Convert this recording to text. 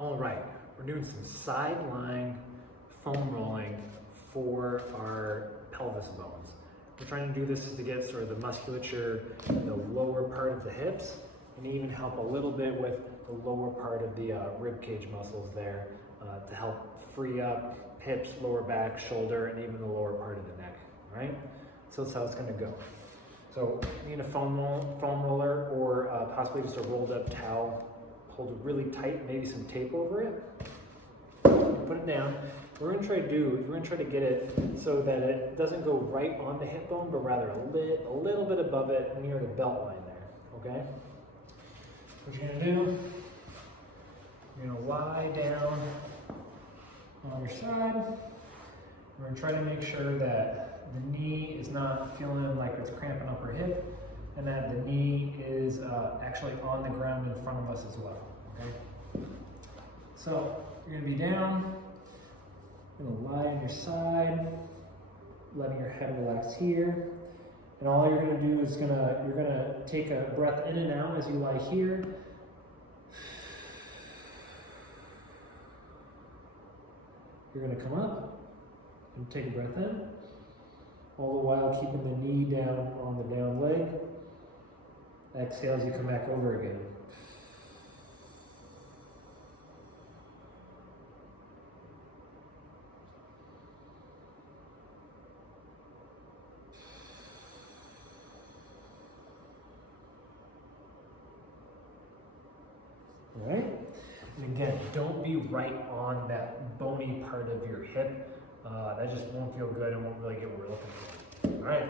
All right, we're doing some side lying foam rolling for our pelvis bones. We're trying to do this to get sort of the musculature in the lower part of the hips and even help a little bit with the lower part of the rib cage muscles there to help free up hips, lower back, shoulder, and even the lower part of the neck, all right? So that's how it's gonna go. So you need a foam roller or possibly just a rolled up towel. Hold it really tight, maybe some tape over it. Put it down. What we're gonna try to get it so that it doesn't go right on the hip bone, but rather a little bit above it near the belt line there, okay? What you're gonna do, you're gonna lie down on your side. We're gonna try to make sure that the knee is not feeling like it's cramping up her hip, and that the knee is actually on the ground in front of us as well, okay? So you're gonna be down, you're gonna lie on your side, letting your head relax here. And all you're gonna do is you're gonna take a breath in and out as you lie here. You're gonna come up and take a breath in, all the while keeping the knee down on the down leg. Exhale as you come back over again. All right? And again, don't be right on that bony part of your hip. That just won't feel good and won't really get what we're looking for. All right?